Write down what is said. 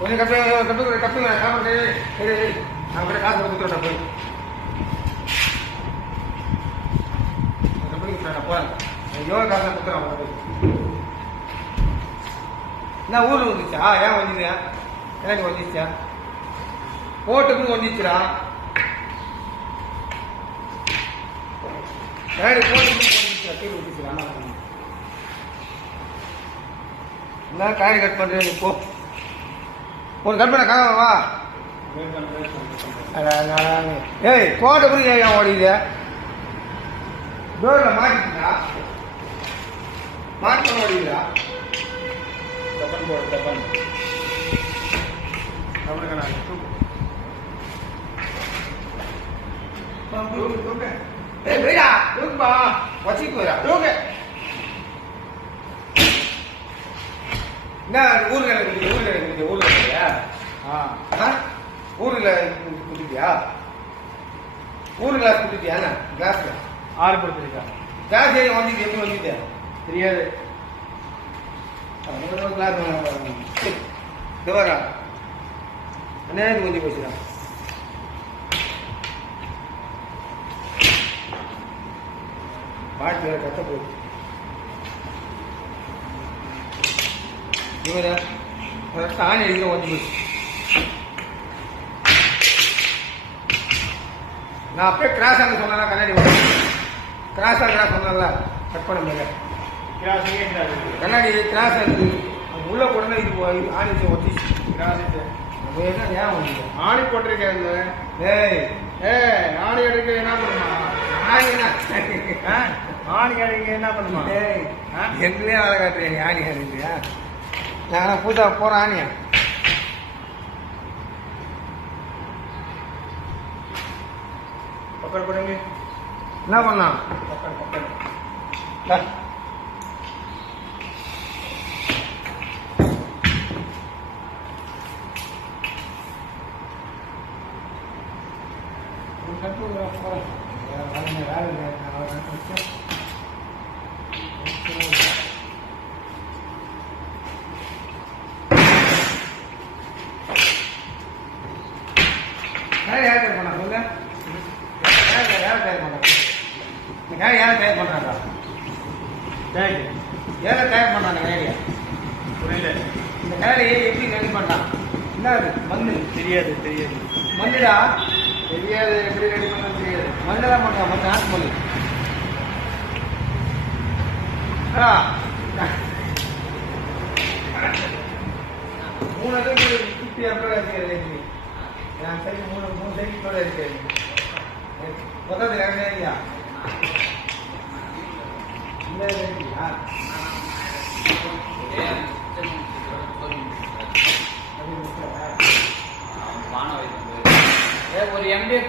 கொஞ்சம் கட்டுங்க நான் கூட காசு கொடுத்துட்டேன் போய் போறேன் எவ்வளோ காசு கொடுத்துறேன் போய் என்ன ஊரில் வந்துச்சா ஏன் வந்துச்சியா எனக்கு வந்துச்சா போட்டுக்கு வந்துச்சுடா டேடி போட்டுக்கு வந்துச்சுடா கீழே வந்துச்சுடா என்ன காய் கட் பண்ணுறேன் நீ போ ஒரு கட் பண்ண காண வா ஏய் போட்ட புரிய ஏன் ஓடிது டோரில் மாட்டிக்கிட்டா மாட்ட ஓடிதா தப்பன் போடு தப்பன் ஏய் வெயிடா தூக்குப்பா வச்சிக்கு வரா தூக்கு என்ன ஊரில் ஊரில் ஊரில் குடிப்பியா ஊரு கிளாஸ் குடிப்பியா என்ன கிளாஸ்ல 6 கொடுத்துருக்கா கிளாஸ் ஏறி வந்துட்டு எப்படி வந்துட்டு தெரியாது கிளாஸ் தேவரா அண்ணாயிரத்து கொஞ்சம் போச்சுடா பாட்டு வேற கத்த போகுது ஆணி அடிக்கிற வந்து போச்சு நான் அப்படியே கிராஸ் ஆக சொன்னா கண்ணாடி கிராஸ் ஆகிறா சொன்னால கட் பண்ண முடியல கண்ணாடி கிராஸ் ஆகுது உள்ள போடணும் இது ஆணி ஒட்டிச்சு கிராஸ் ஏன் வந்து ஆணி போட்டிருக்கேன் ஏய் ஆணி எடுக்க என்ன பண்ணுமா ஆணி என்ன ஆணி அடிக்க என்ன பண்ணுமா ஏய் எங்களே ஆளை காட்டுறேன் ஆணி அடிக்கிறியா நான் பூஜா போகிறேன் ஆணியா பக்கல் போடுங்க என்ன பண்ணலாம் பக்கல் பக்கல் யார் தயார் பண்ணா சொல்லுங்க யார் தயார் பண்ணுறா இந்த காய் யாரை தயார் பண்ணுறாங்க யாரை தயார் பண்ணுறாங்க காயை புரியல இந்த காயை எப்படி ரெடி பண்ணலாம் என்ன அது மண்ணு தெரியாது மண்ணுடா தெரியாது எப்படி ரெடி பண்ண தெரியாது மண்ணு தான் பண்ணுறான் மண்ணு ஆட்டு மண்ணு மூணு சுற்றி அப்படி இருக்கு நான் சரி மூணு சைக்கிளோட இருக்கு மொத்தத்தில் இறங்க இல்லையா இந்த இருக்குயா ஒரு MDF